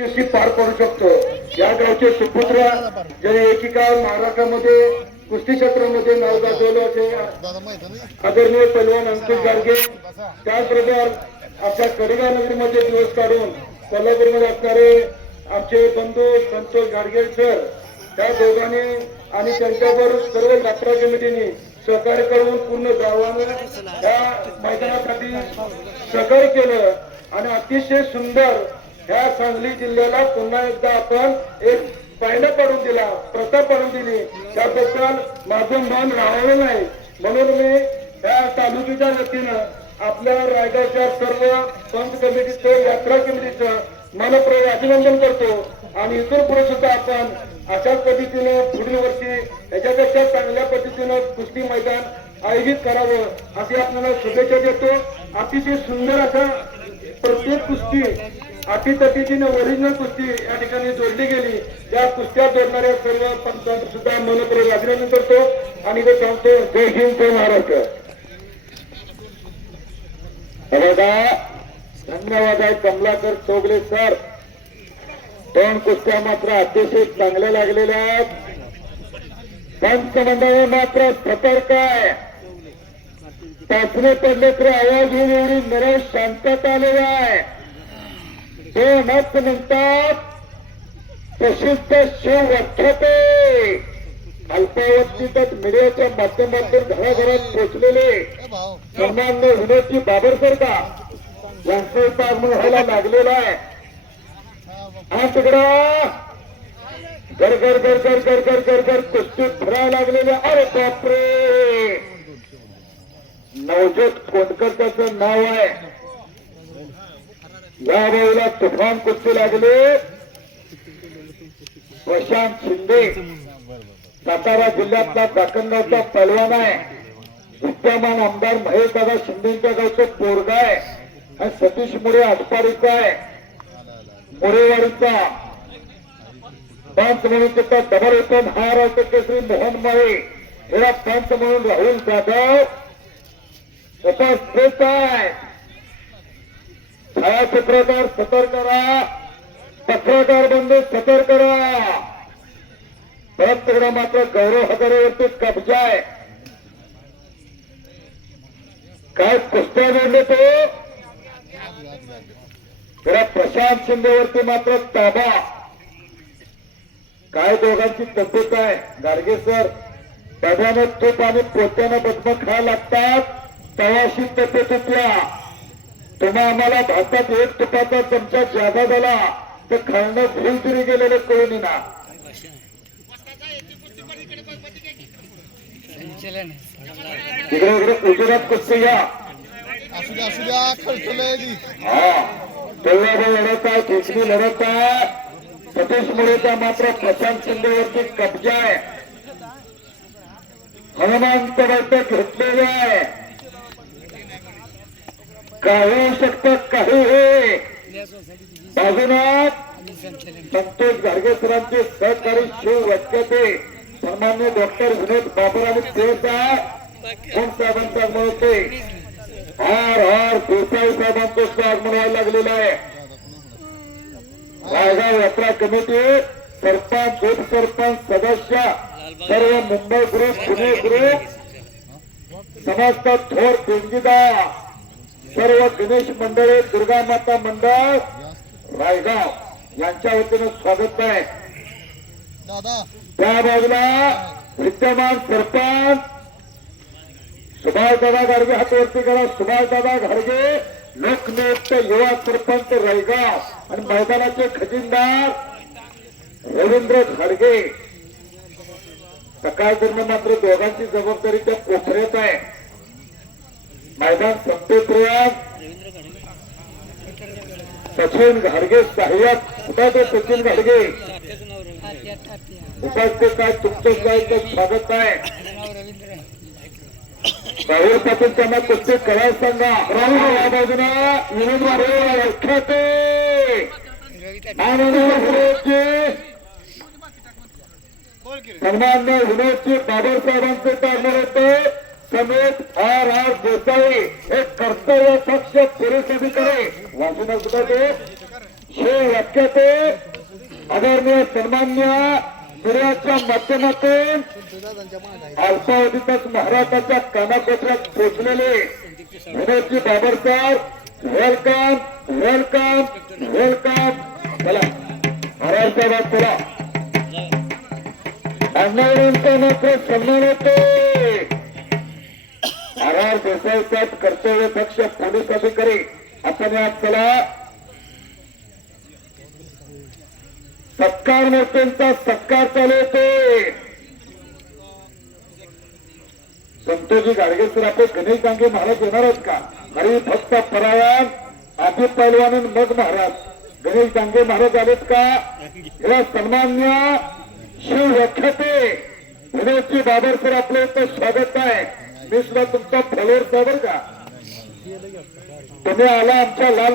यशस्वी पार पडू शकतो. या गावचे सुपुत्र जे एकीका महाराष्ट्रामध्ये कुस्ती क्षेत्रामध्ये नाव गाजवलं होते आदरणीय पैलवान अंकुश गाडगे, त्याचबरोबर आपल्या कडिगा नगरीमध्ये दिवस काढून कोल्हापूरमध्ये असणारे आमचे बंधू संतोष गाडगे सर, त्या दोघांनी आणि त्यांच्याबरोबर सर्व यात्रा कमिटीने सहकार्य करून पूर्ण गावानं त्या मैदानासाठी सहकार्य केलं आणि अतिशय सुंदर ह्या सांगली जिल्ह्याला पुन्हा एकदा आपण एक पायंडा पडून दिला, प्रथा पडून दिली. त्याबद्दल माझं मन राहवलं नाही. म्हणून मी या तालुक्याच्या वतीनं आपल्या रायगडच्या सर्व पंच कमिटीचं, यात्रा कमिटीचं मनपूर्वक अभिनंदन करतो आणि इथून पुढे सुद्धा आपण अशाच पद्धतीनं पुढील वर्षी याच्यापेक्षा चांगल्या पद्धतीनं कुस्ती मैदान आयोजित करावं अशी आपल्याला शुभेच्छा देतो. अतिशय सुंदर असा प्रत्येक कुस्ती अटीतटीने ओरिजिनल कुस्ती या ठिकाणी जोडली गेली. त्या कुस्त्या जोडणाऱ्या सर्व पंचांचं सुद्धा मनपूर्वक अभिनंदन करतो आणि ते सांगतो जय हिंद जय महाराष्ट्र. धन्यवाद आहे कमलाकर चौगले सर. दोन कुस्त्या मात्र अतिशय चांगल्या लागलेल्या आहेत. पंच मंडळ मात्र सतर्क आहे. तासणे पडले तर आवाज होऊन एवढी नरम शांतता आलेली आहे. दोन हस्त म्हणतात प्रसिद्ध शिव व्याख्याते अल्पावधीतच मीडियाच्या माध्यमातून घराघरात पोहोचलेले सन्माननीय विनोदजी बाबर सर का यांचं इथं आगमन व्हायला लागलेलं आहे. हा तिकडं घर घर घर घर घर घर घर घर कुस्ती फिरायला लागलेले. अरे बापरे, नवज्योत कोंडकर त्याचं नाव आहे. या वेळेला तुफान कुस्ती लागले. प्रशांत शिंदे सातारा जिल्ह्यातला चाकणगावचा पैलवान आहे. विद्यमान आमदार महेशदादा शिंदेच्या गावचं पोरगा आहे आणि सतीश मोरे आटपाडीचा आहे. मोरेवाडीचा पंच म्हणून तिथं डबल होता महाराष्ट्र केसरी मोहन माळे, हेला पंच म्हणून राहुल जाधव उपस्थित आहे. छायाचित्रकार सतर्क करा, पत्रकार बंधू सतर्क करा. परत तिकडे मात्र गौरव हजारेवरती कब्जा आहे. काय कुस्त्या जोडले तो जरा प्रशांत शिंदेवरती मात्र ताबा. काय दोघांची तब्येत आहे गाडगे सर. डब्याने तूप आणि पोत्यानं बदम खायला लागतात. तवाशी तब्येत होत्या. तुम्हा आम्हाला भातात एक तुपाचा चमचा जादा झाला तर खाणं भूल तरी गेलेलं कळून ना. इकडे इकडे उजेडात कुस्ती घ्या. हा तेवढा लढत आहे, खेचणी लढत आहे. सतीश मोरेचा मात्र प्रशांत शिंदेवरती कब्जा आहे. हनुमंत बैठक घेतलेली आहे. काही होऊ शकतं, काही हे बाजूनाथ संतोष गाडगे सरांचे सहकारी शिव व्याख्याते सन्मान्य डॉक्टर विनोद बाबर आणि कोण साहेबांचं आगमन होते. हार हार देसाई साहेबांचं आगमन व्हायला लागलेलं आहे. रायगाव यात्रा कमिटी सरपंच उपसरपंच सदस्य सर्व मुंबई ग्रुप पुणे ग्रुप समस्त थोर देणगीदार सर्व गणेश मंडळे दुर्गा माता मंडळ रायगाव यांच्या वतीनं स्वागत आहे. त्या बाजूला विद्यमान सरपंच सुभाषदादा घाडगे हातवरती करा. सुभाषदादा घाडगे लोकनियुक्त युवा सरपंच रायगाव आणि मैदानाचे खजिनदार रवींद्र घाडगे. सकाळ दरम्यान मात्र दोघांची जबाबदारी त्या कोपऱ्यात आहे. मैदान संपेपर्यंत सचिन घाडगे सहाय्यक उपाध्याय सचिन घाडगे उपस्थित आहे. तुमचं जायचं स्वागत आहे. राहुल पाटील त्यांना कुस्ती करायला सांगा. राहुल या बाजूला सन्मान्य विनोदजी बाबर साहेबांचे टाळणार होते. समेत आर आर देसाई हे कर्तव्य पक्ष पोलीस अधिकारी वाचून सुद्धा ते हे व्याख्याते आदरणीय सन्मान्य मीडियाच्या माध्यमातून अल्पावधीतच महाराष्ट्राच्या कानाकोपऱ्यात पोहोचलेले विनोदजी बाबर साहेब वेलकम वेलकम वेलकम. चला आर साहेब चला अण्णांचा मात्र सन्मान होतो. आर देसाई साहेब कर्तव्य दक्ष पोलीस अधिकारी आपण या चला सत्कार मूर्तींचा सत्कार चालू होते. संतोषजी गाडगे सर आपण गणेश डांगे महाराज येणार आहेत का? हरी भक्त परायण आधी पैलवान मग महाराज गणेश डांगे महाराज आलेत का? या सन्मान्य शिव व्याख्याते विनोदजी बाबर सर आपलं इथं स्वागत आहे. मी सुद्धा तुमचा फॉलोअर साहेब का तुम्ही आला आमच्या लाल